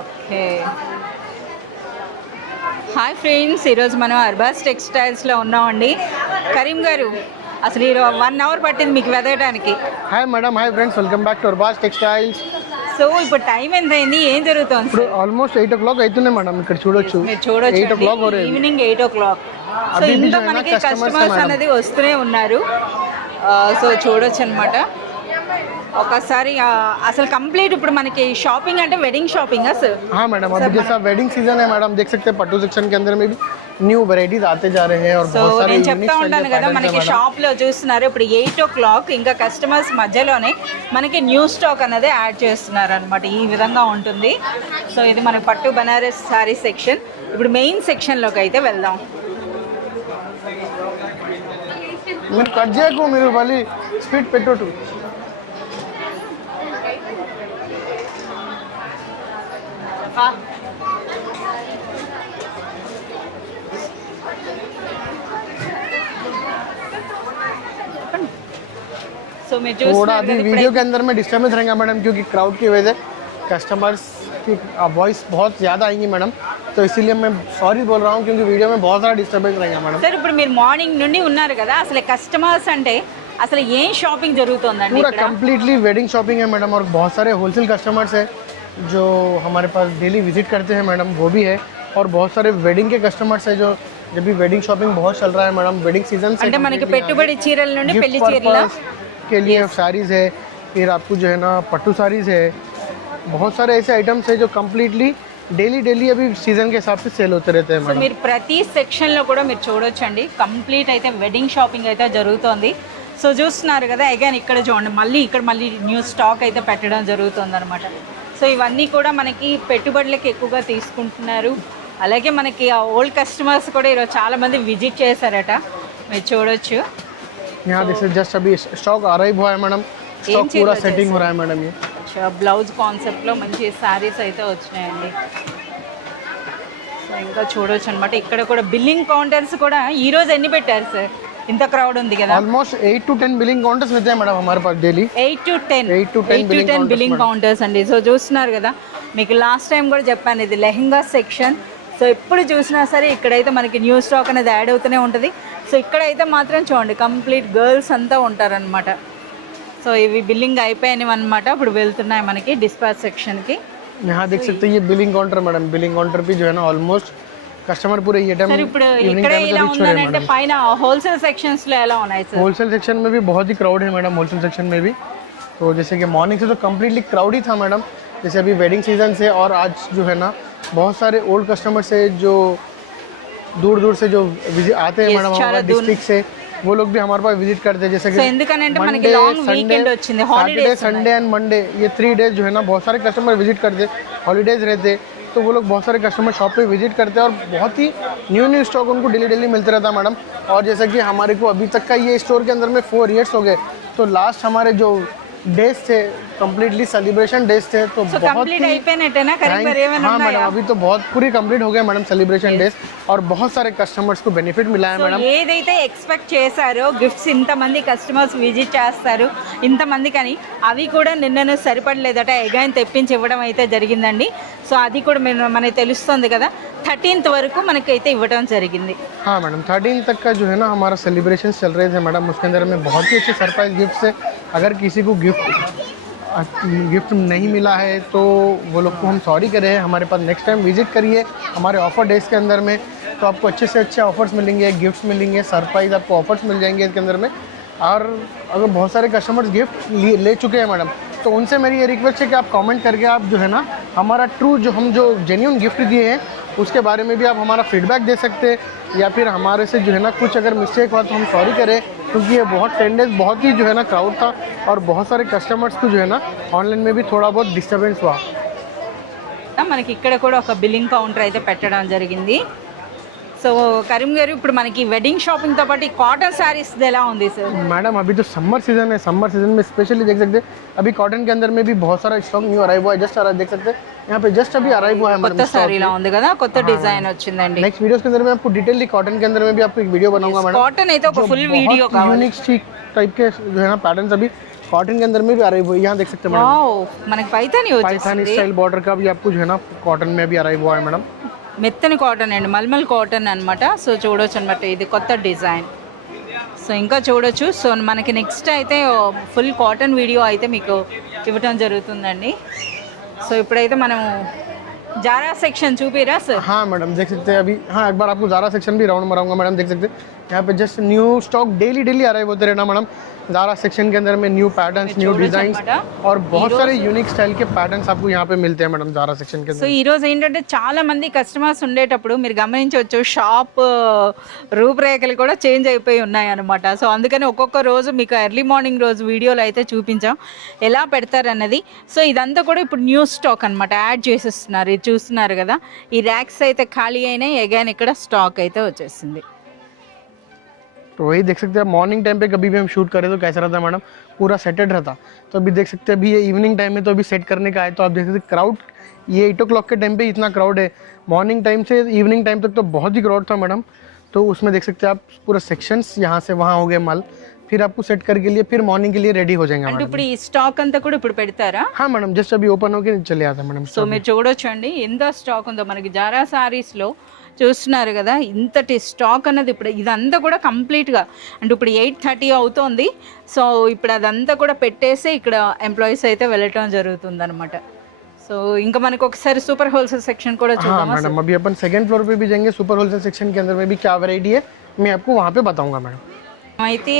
Okay. Hi friends ఈరోజు మనం అర్బాస్ టెక్స్టైల్స్లో ఉన్నామండి. కరీం గారు అసలు ఈ వన్ అవర్ పట్టింది మీకు వెదయడానికి hi madam hi friends welcome back to Arbaz textiles so ఇప్పుడు టైం ఎంత అయింది ఏం జరుగుతుంది? ఇప్పుడు ఆల్మోస్ట్ ఎయిట్ ఓ క్లాక్ అవుతుంది మేడం ఇక్కడ చూడొచ్చు. చూడొచ్చు eight o'clock evening eight o'clock so ఇంట్లో మనకి కస్టమర్స్ అనేది వస్తూనే ఉన్నారు. Uh, సో చూడొచ్చు అనమాట ఒకసారి ఆ, అసలు కంప్లీట్ ఇప్పుడు మనకి షాపింగ్ అంటే వెడ్డింగ్ షాపింగ్ సార్ हाँ मैडम अभी जैसा वेडिंग सीजन है मैडम देख सकते हैं पट्टू सेक्शन के अंदर में भी न्यू वेराइटीज आते जा रहे हैं और సో बहुत सारे నేను यूनिक చెప్తా स्टाइल ఉంటాను के కదా पैटर्न्स हैं మనకి मैडम షాప్ లో చూస్తున్నారు ఇప్పుడు ఎయిట్ ఓ క్లాక్ ఇంకా కస్టమర్స్ మధ్యలోనే మనకి న్యూ స్టాక్ అనేది యాడ్ చేస్తున్నారు అనమాట ఈ విధంగా ఉంటుంది సో ఇది మన పట్టు బనారస్ సారీ సెక్షన్ ఇప్పుడు మెయిన్ సెక్షన్ లోకి అయితే వెళ్దాం మీరు కట్ చేయకు మీరు మళ్ళీ స్పీడ్ పెట్టొట్టు సో మీరు थोड़ा చూస్తున్నారు अभी కదా वीडियो ఇప్పుడైతే- के अंदर में डिस्टर्बेंस रहेगा मैडम क्योंकि क्राउड की वजह से कस्टमर्स की वॉइस बहुत ज़्यादा आएंगी मैडम तो इसीलिए मैं सॉरी बोल रहा हूँ क्योंकि वीडियो में बहुत सारा डिस्टर्बेंस रहेगा मैडम సార్ ఇప్పుడు మీరు మార్నింగ్ నుండి ఉన్నారు కదా అసలు కస్టమర్స్ అంటే అసలు ఏం షాపింగ్ జరుగుతుందండి पूरा ఇక్కడ कंप्लीटली वेडिंग शॉपिंग है मैडम और बहुत सारे होलसेल कस्टमर्स हैं जो हमारे पास डेली विजिट करते हैं मैडम वो भी है और बहुत सारे वेडिंग के कस्टमर्स हैं जो जब भी वेडिंग शॉपिंग बहुत चल रहा है मैडम वेडिंग सीजन से అంటే మనకి పెట్టుబడి చీరల నుండి गिफ्ट పెళ్లి చీరల पर्पस के लिए साड़ीज़ है फिर आपको जो है ना पट्टू साड़ीज़ है बहुत सारे ऐसे आइटम्स हैं जो कम्प्लीटली डेली डेली अभी सीज़न के हिसाब से सेल होते रहते हैं मैडम మీరు ప్రతి సెక్షన్ లో కూడా మీరు చూడొచ్చండి కంప్లీట్ అయితే వెడ్డింగ్ షాపింగ్ అయితే జరుగుతోంది సో చూస్తున్నారు కదా అగైన్ ఇక్కడ చూడండి మళ్ళీ ఇక్కడ మళ్ళీ న్యూ స్టాక్ అయితే పెట్టడం జరుగుతుంది అనమాట సో ఇవన్నీ కూడా మనకి పెట్టుబడులకు ఎక్కువగా తీసుకుంటున్నారు అలాగే మనకి ఆ ఓల్డ్ కస్టమర్స్ కూడా ఈరోజు చాలా మంది విజిట్ చేశారట మీరు చూడొచ్చు यहाँ जैसे जस्ट अभी स्टॉक अराइव हुआ है मैडम स्टॉक चीज़ पूरा वजह सेटिंग से? हो रहा है मैडम ये బ్లౌజ్ కాన్సెప్ట్లో మంచి శారీస్ అయితే వచ్చినాయండి సో ఇంకా చూడొచ్చు అనమాట ఇక్కడ కూడా బిల్లింగ్ కౌంటర్స్ కూడా ఈ రోజు ఎన్ని పెట్టారు సార్ ఇంత క్రౌడ్ ఉంది కదా almost eight to ten billing counters रहते हैं मैडम हमारे पास daily eight to ten Eight to 10 eight to billing ten counters, billing madam. Counters అండి సో చూస్తున్నారు కదా మీకు లాస్ట్ టైం కూడా చెప్పాను ఇది లెహంగా సెక్షన్ సో ఎప్పుడు చూసినా సరే ఇక్కడైతే మనకి న్యూ స్టాక్ అనేది యాడ్ అవుతూనే ఉంటుంది సో ఇక్కడైతే మాత్రం చూడండి కంప్లీట్ గర్ల్స్ అంతా ఉంటారనమాట సో ఇవి బిల్లింగ్ అయిపోయినవి అనమాట ఇప్పుడు వెళ్తున్నాయి మనకి డిస్పాచ్ సెక్షన్కి यहाँ देख सकते हैं ये billing counter madam billing counter पे जो है ना ऑलमोस्ट कस्टमर पूरे ये टाइम సార్ ఇప్పుడు इवनिंग ఇక్కడే टाइम ఇలా में रिच हो रहे हैं ఉందనంటే मैडम పైన హోల్సేల్ సెక్షన్స్ లో ఎలా ఉన్నాయి సార్ होलसेल सेक्शन में भी बहुत ही क्राउड है मैडम होलसेल सेक्शन में भी तो जैसे कि मॉर्निंग से तो कम्प्लीटली क्राउड ही था मैडम जैसे अभी वेडिंग सीजन से और आज जो है ना बहुत सारे ओल्ड कस्टमर्स है जो दूर दूर से जो विजिट आते हैं Yes, मैडम చాలా हमारे डिस्ट्रिक्ट से वो लोग भी हमारे पास विजिट करते हैं जैसे సో ఎందుకనంటే మనకి లాంగ్ వీకెండ్ వచ్చింది హాలిడేస్ संडे एंड मंडे ये थ्री डेज जो है ना बहुत सारे कस्टमर विजिट करते हॉलीडेज रहते तो वो लोग बहुत सारे कस्टमर शॉप पे विजिट करते हैं और बहुत ही न्यू न्यू स्टॉक उनको डेली डेली मिलते रहता है मैडम और जैसा कि हमारे को अभी तक का ये स्टोर के अंदर में फोर ईयर्स हो गए तो लास्ट हमारे जो डेज थे कम्प्लीटली सेलिब्रेशन डेज थे तो సో बहुत కంప్లీట్ ही అయిపోయినట్టేనా కరీం Thank- గారు ఏమైనా हाँ मैडम ఉన్నాయా अभी तो बहुत पूरी कंप्लीट हो गया मैडम सेलिब्रेशन डेज और बहुत सारे कस्टमर्स को बेनिफिट मिला है సో मैडम ఏదైతే ఎక్స్పెక్ట్ చేశారో గిఫ్ట్స్ ఇంతమంది కస్టమర్స్ విజిట్ చేస్తారు ఇంతమంది కానీ అవి కూడా నిన్నను సరిపడలేదట ఎగైన్ తెప్పించి ఇవ్వడం అయితే జరిగిందండి సో అది కూడా మన- మనకి తెలుస్తుంది కదా థర్టీన్త్ వరకు మనకైతే ఇవ్వడం జరిగింది हाँ मैडम थर्टीन तक का जो है ना हमारा सेलिब्रेशन चल रहे थे मैडम उसके अंदर में बहुत ही अच्छे सरप्राइज गिफ्ट है अगर किसी को गिफ्ट गिफ्ट नहीं मिला है तो वो लोग को हम सॉरी करें हमारे पास नेक्स्ट टाइम विजिट करिए हमारे ऑफर डेज के अंदर में तो आपको अच्छे से अच्छे ऑफर्स मिलेंगे गिफ्ट्स मिलेंगे सरप्राइज आपको ऑफर्स मिल जाएंगे इसके अंदर में और अगर बहुत सारे कस्टमर्स गिफ्ट ले, ले चुके हैं मैडम तो उनसे मेरी ये रिक्वेस्ट है कि आप कमेंट करके आप जो है ना हमारा ट्रू जो हम जो जेन्यून गिफ्ट दिए हैं उसके बारे में भी आप हमारा फीडबैक दे सकते हैं या फिर हमारे से जो है ना कुछ अगर मिस्टेक हुआ तो हम सॉरी करें क्योंकि ये बहुत टेन डेज बहुत ही जो है ना क्राउड था और बहुत सारे कस्टमर्स को जो है ना ऑनलाइन में भी थोड़ा बहुत डिस्टर्बेंस हुआ మనకి ఇక్కడ కూడా ఒక బిల్లింగ్ కౌంటర్ అయితే పెట్టడం జరిగింది సో కరీం గారు ఇప్పుడు మనకి వెడ్డింగ్ షాపింగ్తో పాటు ఈ కాటన్ శారీస్ ఎలా ఉంది సార్ मैडम अभी तो समर सीजन है समर सीजन में स्पेशली देख सकते हैं अभी कॉटन के अंदर में भी बहुत सारा स्टॉक न्यू अराइव हुआ है जस्ट अराइव देख सकते हैं यहाँ पे जस्ट अभी अराइव हुआ है కొత్త मैडम శారీలా ఉంది కదా కొత్త డిజైన్ వచ్చిందండి नेक्स्ट वीडियोस के अंदर में आपको डिटेनली कॉटन के अंदर में भी आपको एक वीडियो बनाऊंगा मैडम కాటన్ అయితే ఒక ఫుల్ వీడియో కావాలి यूनिक स्टिक टाइप के जो है ना पैटर्न्स अभी कॉटन के अंदर में भी अराइव हुई है यहाँ देख सकते हैं मैडम వావ్ మనకి పైతాని पाकिस्तानी వచ్చేసింది स्टाइल बॉर्डर का भी आपको जो है ना कॉटन में भी अराइव हुआ है मैडम మెత్తని కాటన్ అండి మల్మల్ కాటన్ అన్నమాట సో చూడొచ్చు అనమాట ఇది కొత్త డిజైన్ సో ఇంకా చూడొచ్చు సో మనకి నెక్స్ట్ అయితే ఫుల్ కాటన్ వీడియో అయితే మీకు ఇవ్వటం జరుగుతుందండి సో ఇప్పుడైతే మనం జారా సెక్షన్ చూపిరా సార్ हाँ मैडम देख सकते हैं अभी हाँ एक बार आपको ज़ारा सेक्शन भी राउंड मराऊंगा मैडम देख सकते हैं यहाँ पे just new stock daily daily arrive होते रहना मैडम ज़ारा सेक्शन के अंदर में न्यू पैटर्न्स न्यू చూడొచ్చు डिजाइन అన్నమాట. और बहुत सारे यूनिक स्टाइल के पैटर्न्स आपको यहाँ पे मिलते हैं मैडम ज़ारा सेक्शन के సో अंदर ఈ రోజు ఏంటంటే చాలా మంది కస్టమర్స్ ఉండేటప్పుడు మీరు గమనించవచ్చు షాప్ రూపురేఖలు కూడా చేంజ్ అయిపోయి ఉన్నాయి అనమాట సో అందుకని ఒక్కొక్క రోజు మీకు ఎర్లీ మార్నింగ్ రోజు వీడియోలో అయితే చూపించాం ఎలా పెడతారన్నది సో ఇదంతా కూడా ఇప్పుడు న్యూ స్టాక్ అనమాట యాడ్ చేసేస్తున్నారు ఇది చూస్తున్నారు కదా ఈ ర్యాక్స్ అయితే ఖాళీ అయినాయి అగైన్ ఇక్కడ స్టాక్ అయితే వచ్చేసింది तो वही देख सकते हैं मॉर्निंग टाइम पे कभी भी हम शूट करें तो कैसा रहता मैडम पूरा सेटेड रहता तो अभी देख सकते हैं अभी ये इवनिंग टाइम में तो अभी सेट करने का है तो आप देख सकते क्राउड ये एट ओ के टाइम पे इतना क्राउड है मॉर्निंग टाइम से इवनिंग टाइम तक तो बहुत ही क्राउड था मैडम तो उसमें देख सकते हैं आप पूरा सेक्शंस यहाँ से वहाँ हो गए माल फिर आपको सेट करके लिए फिर मॉर्निंग के लिए रेडी हो जाएंगे అంటే मैडम ఇప్పుడు ఈ స్టాక్ అంతా కూడా ఇప్పుడు పెడతారా हाँ मैडम जस्ट अभी ओपन होके चले आता मैडम సో మీరు చూడొచ్చండి ఎంత స్టాక్ ఉందో మనకి జారా సారీస్లో చూస్తున్నారు కదా ఇంతటి స్టాక్ అన్నది ఇప్పుడు ఇదంతా కూడా కంప్లీట్గా అంటే ఇప్పుడు ఎయిట్ థర్టీ అవుతోంది సో ఇప్పుడు అదంతా కూడా పెట్టేసి ఇక్కడ ఎంప్లాయీస్ అయితే వెళ్ళటం జరుగుతుంది అనమాట సో ఇంకా మనకు ఒకసారి సూపర్ హోల్సేల్ సెక్షన్ కూడా हाँ చూద్దామా मैडम अभी अपन सेकंड फ्लोर पे भी जाएंगे सुपर होलसेल सेक्शन के अंदर में भी क्या वैरायटी है मैं आपको वहाँ पे बताऊंगा मैडम అయితే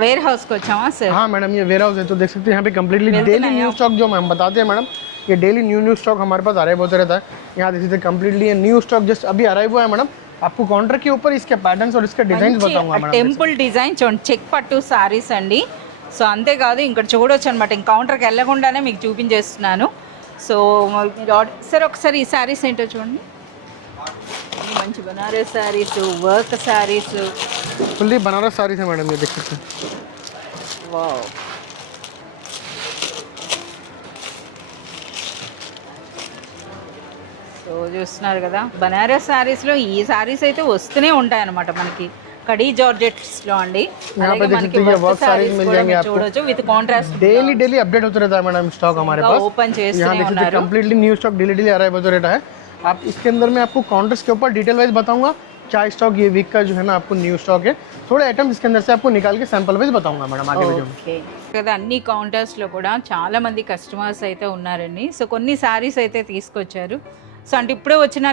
వేర్ హౌస్కి వచ్చామా సార్ हाँ मैडम ये वेयर हाउस है तो देख सकते हैं यहाँ पे कम्प्लीटली डेली न्यू स्टॉक जो हम बताते हैं मैडम ये डेली न्यू न्यू स्टॉक हमारे पास अराइव होते रहता है यहाँ देख सकते हैं कम्प्लीटली ये न्यू स्टॉक जस्ट अभी अराइव हुआ है मैडम आपको काउंटर के ऊपर इसके पैटर्न्स और इसके डिजाइन बताऊंगा मैडम టెంపుల్ డిజైన్ చూడండి చెక్ పట్టు సారీస్ అండి సో అంతేకాదు ఇక్కడ చూడొచ్చు అనమాట ఇంక కౌంటర్కి వెళ్ళకుండానే మీకు చూపించేస్తున్నాను సో మీరు ఆర్డర్ సార్ ఒకసారి ఈ శారీస్ ఏంటో చూడండి ఇన్ని మంచి బనారస్ శారీస్ వర్క్ శారీస్ फुल्ली बनारस साड़ी है मैडम సో చూస్తున్నారు కదా బనారస్ శారీస్లో ఈ శారీస్ అయితే వస్తూనే ఉంటాయి అనమాట మనకి కడీ జార్జెట్స్లో అండి అలాగే पे देख మనకి सकते हैं, ये వర్క్ work శారీస్ sarees मिल కూడా जाएंगे మీరు आपको। చూడొచ్చు with contrast daily daily update होते रहता है मैडम स्टॉक हमारे पास ఓపెన్ यहाँ చేస్తూనే देख सकते हैं ఉన్నారు completely new stock daily daily arrive होते रहता है आप इसके अंदर मैं आपको काउंटर्स के ऊपर डिटेल वाइज बताऊंगा क्या स्टॉक ये वीक का जो है ना आपको न्यू स्टॉक है थोड़े आइटम्स इसके अंदर से आपको निकाल के सैंपल वाइज बताऊंगा मैडम आगे वीडियो में ఓకే కదా అన్ని కౌంటర్స్లో కూడా చాలా మంది కస్టమర్స్ అయితే ఉన్నారండి సో కొన్ని శారీస్ అయితే తీసుకొచ్చారు सो आंटी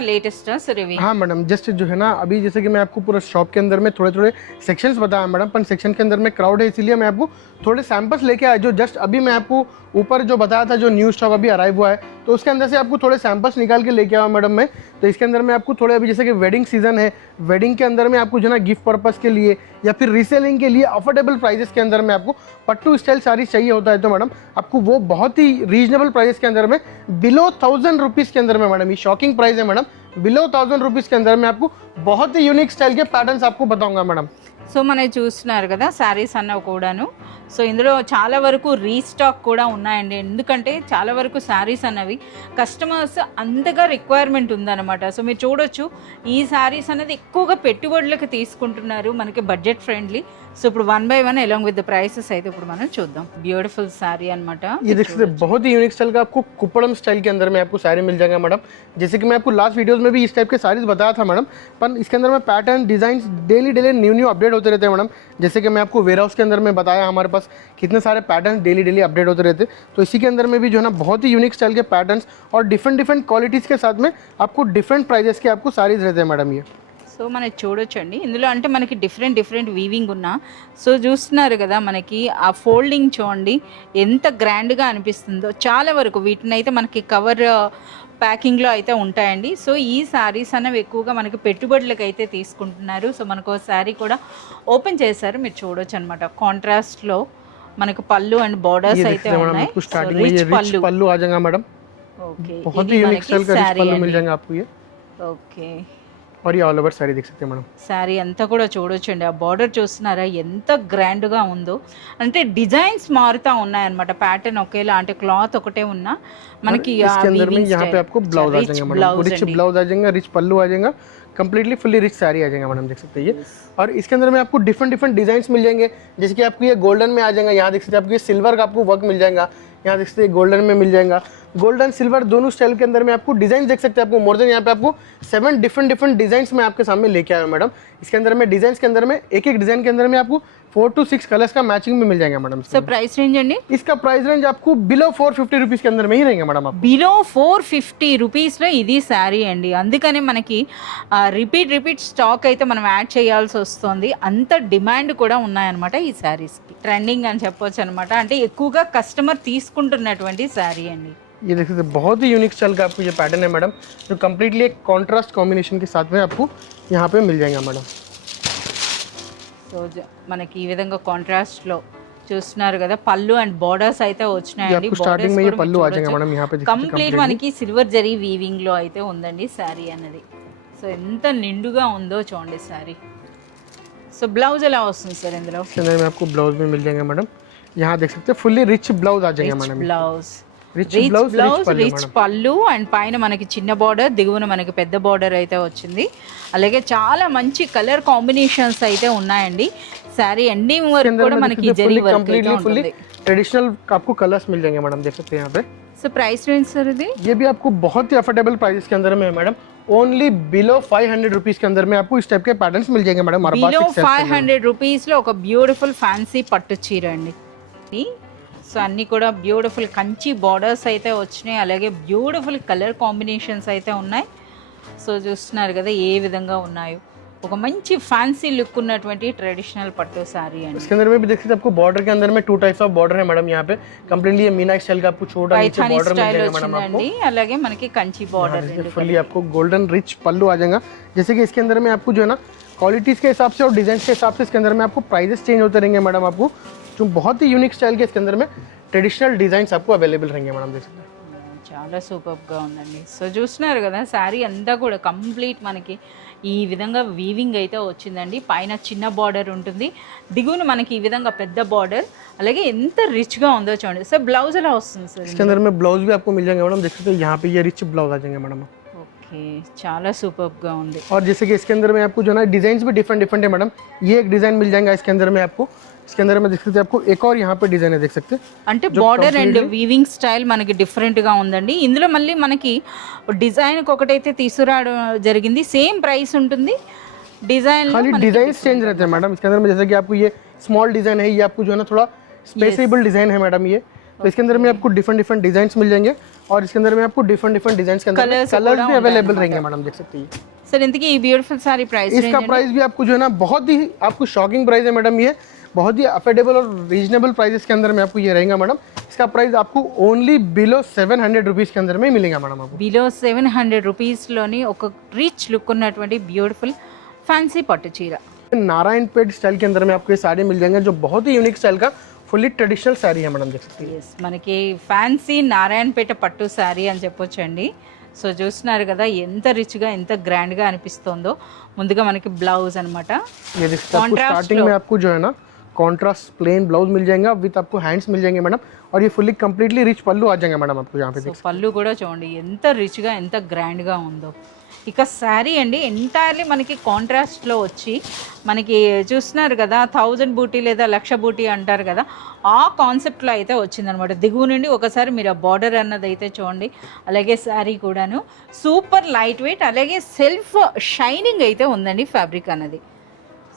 लेटेस्ट रिव्यू हाँ मैडम जस्ट जो है ना, अभी जैसे कि मैं आपको पूरा शॉप के अंदर में थोड़े थोड़े सेक्शंस बताया मैडम पर सेक्शन के अंदर में क्राउड है, इसीलिए मैं आपको थोड़े सैंपल्स लेके आया, जो जस्ट अभी मैं आपको ऊपर जो बताया था, जो न्यू स्टॉक अभी अराइव हुआ है तो उसके अंदर से आपको थोड़े सैंपल्स निकाल के लेके आया मैडम मैं। तो इसके अंदर में आपको थोड़े अभी जैसे कि वेडिंग सीज़न है वेडिंग के अंदर में आपको जो है ना गिफ्ट पर्पज़ के लिए या फिर रीसेलिंग के लिए अफोर्डेबल प्राइजेस के अंदर में आपको पट्टू स्टाइल साड़ी चाहिए होता है तो मैडम आपको वो बहुत ही रीजनेबल प्राइस के अंदर में बिलो थाउज़ेंड रुपीज़ के अंदर में मैडम ये शॉकिंग प्राइस है मैडम बिलो थाउज़ेंड रुपीज़ के अंदर में आपको बहुत ही यूनिक स्टाइल के पैटर्न आपको बताऊँगा मैडम సో మనం చూస్తున్నారు కదా శారీస్ అన్నవి కూడాను. సో ఇందులో చాలా వరకు రీస్టాక్ కూడా ఉన్నాయండి. ఎందుకంటే చాలా వరకు శారీస్ అన్నవి కస్టమర్స్ అంతగా రిక్వైర్మెంట్ ఉందన్నమాట. సో మీరు చూడొచ్చు ఈ శారీస్ అనేది ఎక్కువగా పెట్టుబడులకు తీసుకుంటున్నారు మనకి budget friendly సో ఇప్పుడు one by one along with the prices అయితే ఇప్పుడు మనం చూద్దాం బ్యూటిఫుల్ శారీ అనమాట ये देख सकते हैं बहुत ही यूनिक स्टाइल का आपको कुपड़म स्टाइल के अंदर में आपको साड़ी मिल जाएगा मैडम जैसे कि मैं आपको लास्ट वीडियोस में भी इस टाइप के साड़ीज बताया था मैडम पर इसके अंदर में pattern design daily daily new new update होते रहते हैं मैडम जैसे कि मैं आपको वेयर हाउस के अंदर में बताया हमारे पास कितने सारे पैटर्न डेली डेली अपडेट होते रहते तो इसी के अंदर में भी जो है ना बहुत ही यूनिक स्टाइल के पैटर्न्स और डिफरेंट डिफरेंट क्वालिटीज़ के साथ में आपको डिफरेंट प्राइजेस के आपको साड़ीज रहते हैं मैडम ये సో మనకి చూడొచ్చండి ఇందులో అంటే మనకి డిఫరెంట్ డిఫరెంట్ వీవింగ్ ఉన్నా సో చూస్తున్నారు కదా మనకి ఆ ఫోల్డింగ్ చూడండి ఎంత గ్రాండ్గా అనిపిస్తుందో చాలా వరకు వీటిని అయితే మనకి కవర్ ప్యాకింగ్లో అయితే ఉంటాయండి సో ఈ శారీస్ అనేవి ఎక్కువగా మనకి పెట్టుబడులకు అయితే తీసుకుంటున్నారు సో మనకు శారీ కూడా ఓపెన్ చేశారు మీరు చూడొచ్చు అనమాట కాంట్రాస్ట్లో మనకు పళ్ళు అండ్ బార్డర్స్ ये देख అయితే सकते हैं मैडम ఉన్నాయి आपको సో स्टार्टिंग में ये రిచ్ रिच పళ్ళు पल्लू आ जाएगा मैडम ఓకే बहुत ఇది ही यूनिक మనకి स्टाइल का रिच శారీ पल्लू मिल అండి जाएगा आपको ये ఓకే और ये ऑल ओवर साड़ी देख सकते हैं मैडम శారీ అంతా కూడా చూడొచ్చండి ఆ బార్డర్ చూస్తున్నారా ఎంత గ్రాండ్గా ఉందో అంటే డిజైన్స్ మారుతూ ఉన్నాయన్నమాట ప్యాటర్న్ ఒకేలా అంటే క్లాత్ ఒకటే ఉన్నా మనకి इसके अंदर में यहाँ पे आपको ब्लाउज आ जाएगा मैडम रिच ब्लाउज आ जाएगा रिच पल्लू आ जाएगा कंप्लीटली फुल्ली रिच साड़ी आ जाएगा मैडम देख सकते हैं ये और इसके अंदर में आपको डिफरेंट डिफरेंट डिजाइन मिल जाएंगे जैसे कि आपको ये गोल्डन में आ जाएगा यहाँ देख सकते हैं आपको ये सिल्वर का आपको वर्क मिल जाएगा यहाँ देख सकते हैं गोल्डन में मिल जाएगा गोल्डन सिल्वर दोनों स्टाइल के अंदर में आपको डिजाइन देख सकते हैं आपको मोर देन यहाँ पे आपको सेवन डिफरेंट डिफरेंट डिजाइन में आपके सामने लेके आया हूँ मैडम इसके अंदर में डिजाइन के अंदर में एक एक डिजाइन के अंदर में आपको फोर टू सिक्स कलर्स का मैचिंग में मिल जाएगा मैडम సో ప్రైస్ రేంజ్ అండి इसका प्राइस रेंज आपको बिलो फोर फिफ्टी रुपीज़ के अंदर में ही रहेंगे मैडम आप బిలో ఫోర్ ఫిఫ్టీ రూపీస్లో ఇది శారీ అండి అందుకనే మనకి రిపీట్ రిపీట్ స్టాక్ అయితే మనం యాడ్ చేయాల్సి వస్తుంది అంత డిమాండ్ కూడా ఉన్నాయన్నమాట ఈ శారీస్కి ట్రెండింగ్ అని చెప్పొచ్చు అనమాట అంటే ఎక్కువగా కస్టమర్ తీసుకుంటున్నటువంటి శారీ అండి ये देख सकते हैं बहुत ही यूनिक स्टाइल का आपको ये पैटर्न है मैडम जो कम्प्लीटली एक कॉन्ट्रास्ट कॉम्बिनेशन के साथ में आपको यहाँ पे मिल जाएगा मैडम సో జ- మనకి ఈ విధంగా కాంట్రాస్ట్లో చూస్తున్నారు కదా పళ్ళు అండ్ బార్డర్స్ అయితే ये వచ్చినాయండి आपको स्टार्टिंग में ये पल्लू आ जाएगा मैडम यहाँ पे देख सकते हैं కంప్లీట్ మనకి సిల్వర్ జరీ వీవింగ్ లో అయితే ఉందండి శారీ అన్నది సో ఎంత నిండుగా ఉందో చూడండి శారీ సో బ్లౌజ్ ఎలా వస్తుంది సార్ ఇందులో इसके अंदर में आपको ब्लाउज भी मिल जाएंगे मैडम यहाँ देख सकते हैं फुल्ली रिच ब्लाउज आ जाएगा madam blouse rich rich blouse rich blouse pallu rich madam pallu and పైన మనకి చిన్న బార్డర్ దిగువన మనకి పెద్ద బార్డర్ అయితే వచ్చింది అలాగే చాలా మంచి కలర్ కాంబినేషన్స్ అయితే ఉన్నాయండి శారీ ఎండింగ్ इसके వరకు अंदर కూడా में మనకి देख सकते జరీ हैं వర్క్ అయితే कम्प्लीटली फुल्ली ఉంటుంది ट्रेडिशनल आपको कलर्स मिल जाएंगे मैडम देख सकते हैं यहाँ पे సో ప్రైస్ రేంజ్ సార్ ఇది ये भी आपको बहुत ही अफोर्डेबल प्राइस के अंदर में है madam only below five hundred rupees के अंदर में आपको इस टाइप के पैटर्न्स मिल जाएंगे मैडम हमारे బిలో पास ఫైవ్ హండ్రెడ్ రూపీస్లో ఒక బ్యూటిఫుల్ ఫ్యాన్సీ పట్టు చీర అండి ఇది సో అన్నీ కూడా బ్యూటిఫుల్ కంచి బార్డర్స్ అయితే వచ్చినాయి అలాగే బ్యూటిఫుల్ కలర్ కాంబినేషన్స్ అయితే ఉన్నాయి సో చూస్తున్నారు కదా ఏ విధంగా ఉన్నాయో ఒక మంచి ఫ్యాన్సీ లుక్ ఉన్నటువంటి ట్రెడిషనల్ పట్టు శారీ అండి इसके अंदर में भी देख सकते हैं आपको बॉर्डर के अंदर में टू टाइप्स ऑफ बॉर्डर है मैडम यहाँ पे कम्प्लीटली ये मीना स्टाइल का आपको छोटा नीचे పైథానీ बॉर्डर मिल స్టైల్ जाएगा मैडम आपको వచ్చిందండి అలాగే మనకి కంచి బార్డర్ రెండు फुल्ली आपको गोल्डन रिच पल्लू आ जाएगा जैसे कि इसके अंदर में आपको जो है ना क्वालिटीज़ के हिसाब से और डिजाइन के हिसाब से इसके अंदर में आपको प्राइजेस चेंज होते रहेंगे मैडम आपको जो बहुत ही यूनिक स्टाइल के इसके अंदर में ट्रेडिशनल डिजाइन आपको अवेलेबल रहेंगे मैडम देख सकते हैं చాలా సూపర్గా ఉందండి సో చూస్తున్నారు కదా శారీ అంతా కూడా కంప్లీట్ మనకి ఈ విధంగా వీవింగ్ అయితే వచ్చిందండి పైన చిన్న బార్డర్ ఉంటుంది దిగువన మనకి ఈ విధంగా పెద్ద బార్డర్ అలాగే ఎంత రిచ్గా ఉందో చూడండి సో బ్లౌజ్ ఎలా వస్తుంది సార్ इसके अंदर में ब्लाउज भी आपको मिल जाएंगे मैडम देख सकते हैं यहाँ पे ये रिच ब्लाउज आ जाएंगे मैडम ఓకే చాలా సూపర్గా ఉంది और जैसे कि इसके अंदर में आपको जो है ना डिजाइन भी डिफरेंट डिफरेंट है मैडम ये एक डिजाइन मिल जाएगा इसके अंदर में आपको इसके अंदर में देख सकते हैं आपको एक और यहाँ पे डिजाइन है देख सकते हैं అంటే బార్డర్ అండ్ వీవింగ్ స్టైల్ మనకి డిఫరెంట్గా ఉందండి ఇందులో మళ్ళీ మనకి డిజైన్కి ఒకటైతే తీసుకురావడం జరిగింది సేమ్ ప్రైస్ ఉంటుంది డిజైన్ खाली डिजाइन चेंज रहते हैं मैडम इसके अंदर में जैसे कि आपको ये स्मॉल डिजाइन है ये आपको जो है ना थोड़ा स्पेसिबल डिजाइन है मैडम ये तो इसके अंदर में आपको डिफरेंट डिफरेंट डिजाइन मिल जाएंगे और इसके अंदर में आपको डिफरेंट डिफरेंट डिजाइन के अंदर Colours कलर्स पूरा भी होता है अवेलेबल रहेंगे मैडम देख सकते हैं సార్ ఇంతకీ ఈ బ్యూటిఫుల్ సారీ ప్రైస్ इसका प्राइस भी आपको जो है ना बहुत ही आपको शॉकिंग प्राइस है मैडम ये बहुत ही अफोर्डेबल और रीजनेबल प्राइस के अंदर में आपको ये रहेगा मैडम इसका प्राइस आपको only below seven hundred rupees के अंदर में मिलेगा मैडम आपको బిలో సెవెన్ హండ్రెడ్ రూపీస్లోని ఒక రిచ్ లుక్ ఉన్నటువంటి బ్యూటిఫుల్ ఫ్యాన్సీ పట్టు చీర नारायण पेट स्टाइल के अंदर में आपको ये साड़ी मिल जाएंगे जो बहुत ही यूनिक स्टाइल का फुली ट्रेडिशनल साड़ी है मैडम देख सकते हैं ఎస్ మనకి ఫ్యాన్సీ నారాయణపేట పట్టు శారీ అని చెప్పొచ్చండి సో చూస్తున్నారు కదా ఎంత రిచ్గా ఎంత గ్రాండ్గా అనిపిస్తుందో ముందుగా మనకి బ్లౌజ్ అనమాట ये देख सकते हैं आपको Contrast स्टार्टिंग में आपको जो है ना कॉन्ट्रास्ट प्लेन ब्लाउज मिल जाएगा विथ आपको हैंड्स मिल जाएंगे मैडम और ये फुली कंप्लीटली रिच पल्लू आ जाएगा मैडम आपको यहाँ पे సో పళ్ళు కూడా చూడండి ఎంత రిచ్గా ఎంత గ్రాండ్గా ఉందో ఇక శారీ అండి ఎంటైర్లీ మనకి కాంట్రాస్ట్లో వచ్చి మనకి చూస్తున్నారు కదా థౌజండ్ బూటీ లేదా లక్ష బూటీ అంటారు కదా ఆ కాన్సెప్ట్లో అయితే వచ్చిందనమాట దిగువ నుండి ఒకసారి మీరు ఆ బార్డర్ అన్నది అయితే చూడండి అలాగే శారీ కూడాను సూపర్ లైట్ వెయిట్ అలాగే సెల్ఫ్ షైనింగ్ అయితే ఉందండి ఫ్యాబ్రిక్ అన్నది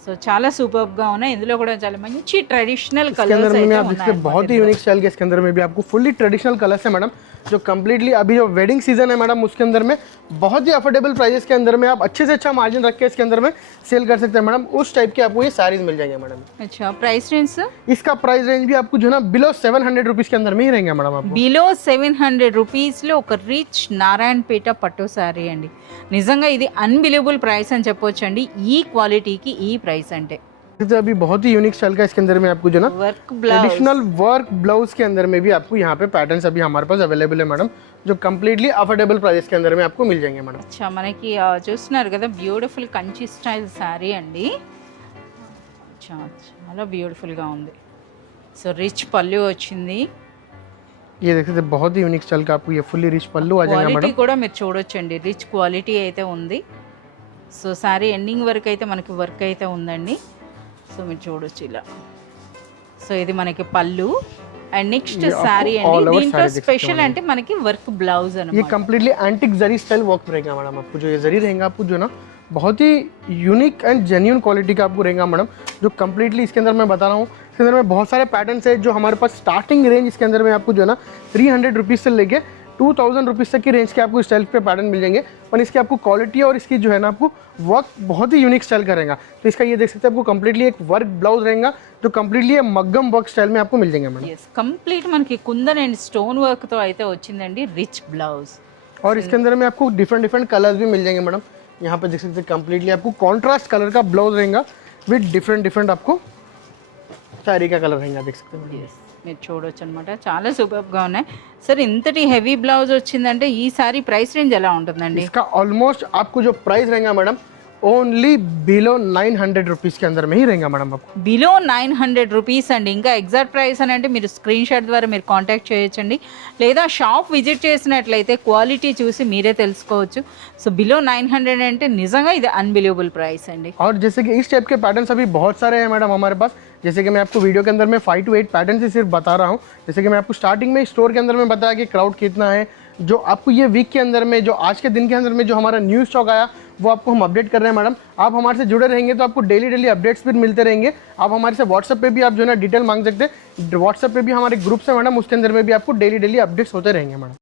సో చాలా సూపర్గా ఉన్నాయి ఇందులో కూడా చాలా మంచి ట్రెడిషనల్ इसके अंदर కలర్స్ में అయితే आप देखते ఉన్నాయి हैं बहुत ही यूनिक स्टाइल के इसके अंदर में भी आपको फुली ट्रेडिशनल कलर्स है मैडम जो कम्प्लीटली अभी जो वेडिंग सीजन है मैडम उसके अंदर में बहुत ही अफोर्डेबल प्राइजेस के अंदर में आप अच्छे से अच्छा मार्जिन रख के इसके अंदर में सेल कर सकते हैं मैडम उस टाइप के आपको ये साड़ीज मिल जाएंगे मैडम అచ్చా ప్రైస్ రేంజ్ సార్ इसका प्राइस रेंज भी आपको जो है ना बिलो सेवन हंड्रेड रुपीज़ के अंदर में ही रहेंगे मैडम आपको బిలో సెవెన్ హండ్రెడ్ రూపీస్లో ఒక రిచ్ నారాయణపేట పట్టు శారీ అండి నిజంగా ఇది అన్బిలీవబుల్ ప్రైస్ అని చెప్పొచ్చు అండి ఈ క్వాలిటీకి ఈ ప్రైస్ అంటే जैसे अभी बहुत ही यूनिक स्टाइल का इसके अंदर में आपको जो है ना work blouse traditional work blouse के अंदर में भी आपको यहाँ पे पैटर्न्स अभी हमारे पास अवेलेबल है मैडम जो कम्प्लीटली अफोर्डेबल प्राइस के अंदर में आपको मिल जाएंगे मैडम అచ్చా మనకి ఆ, చూస్తున్నారు కదా బ్యూటిఫుల్ కంచి స్టైల్ శారీ అండి అచ్చా చాలా బ్యూటిఫుల్గా ఉంది సో రిచ్ పళ్ళు వచ్చింది ये देख सकते हैं बहुत ही यूनिक स्टाइल का आपको ये फुल्ली रिच पल्लू आ जाएगा క్వాలిటీ मैडम కూడా మీరు చూడొచ్చండి రిచ్ క్వాలిటీ అయితే ఉంది సో శారీ ఎండింగ్ వరకు అయితే మనకి వర్క్ అయితే ఉందండి సో మీరు చూడొచ్చు ఇలా సో ఇది మనకి pallu and next sari all అండి over దీంట్లో saree देख सकते స్పెషల్ అంటే మనకి వర్క్ బ్లౌజ్ ये అనమాట completely antique zari style work रहेगा मैडम आपको जो ये जरी रहेगा आपको जो है ना बहुत ही यूनिक एंड जेन्यून क्वालिटी का आपको रहेगा मैडम जो कम्प्लीटली इसके अंदर मैं बता रहा हूँ इसके अंदर में बहुत सारे पैटर्न्स है जो हमारे पास स्टार्टिंग रेंज इसके अंदर में आपको जो है ना थ्री हंड्रेड रुपीज़ से लेके टू थाउजेंड रुपीज़ तक की रेंज के आपको स्टाइल पे पैटर्न मिल जाएंगे और इसकी आपको क्वालिटी और इसकी जो है ना आपको वर्क बहुत ही यूनिक स्टाइल का रहेगा तो इसका ये देख सकते हैं आपको कम्प्लीटली एक वर्क ब्लाउज रहेगा जो कम्प्लीटली मग्गम वर्क स्टाइल में आपको मिल जाएंगे मैडम ఎస్ కంప్లీట్ మనకి కుందన్ అండ్ స్టోన్ వర్క్ తో అయితే వచ్చిందండి రిచ్ బ్లౌజ్ और इसके अंदर में आपको डिफरेंट डिफरेंट कलर्स भी मिल जाएंगे मैडम यहाँ पे देख सकते हैं कम्प्लीटली आपको कॉन्ट्रास्ट कलर का ब्लाउज रहेगा विद डिफरेंट डिफरेंट आपको साड़ी का कलर रहेगा देख सकते हैं ఎస్ మీరు చూడొచ్చు అనమాట చాలా సూపర్గా ఉన్నాయి సార్ ఇంతటి హెవీ బ్లౌజ్ వచ్చిందంటే ఈ సారీ ప్రైస్ రేంజ్ ఎలా ఉంటుందండి इसका ऑलमोस्ट आपको जो प्राइस रहेगा madam only below nine hundred rupees के अंदर में ही रहेगा मैडम आपको బిలో నైన్ హండ్రెడ్ రూపీస్ అండి ఇంకా ఎగ్జాక్ట్ ప్రైస్ అని అంటే మీరు స్క్రీన్ షాట్ ద్వారా మీరు కాంటాక్ట్ చేయొచ్చండి లేదా షాప్ విజిట్ చేసినట్లయితే క్వాలిటీ చూసి మీరే తెలుసుకోవచ్చు సో బిలో నైన్ హండ్రెడ్ అంటే నిజంగా ఇది అన్బిలీవబుల్ ప్రైస్ అండి और जैसे कि इस टाइप के पैटर्न्स अभी बहुत सारे हैं मैडम हमारे पास जैसे कि मैं आपको वीडियो के अंदर में फाइव टू एट पैटर्न से सिर्फ बता रहा हूँ जैसे कि मैं आपको स्टार्टिंग में स्टोर के अंदर में बताया कि क्राउड कितना है जो आपको ये वीक के अंदर में जो आज के दिन के अंदर में जो हमारा न्यू स्टॉक आया वो आपको हम अपडेट कर रहे हैं मैडम आप हमारे से जुड़े रहेंगे तो आपको डेली डेली अपडेट्स भी मिलते रहेंगे। आप हमारे से व्हाट्सएप पे भी आप जो है ना डिटेल मांग सकते हैं। व्हाट्सएप पे भी हमारे ग्रुप्स है मैडम उसके अंदर में भी आपको डेली डेली अपडेट्स होते रहेंगे मैडम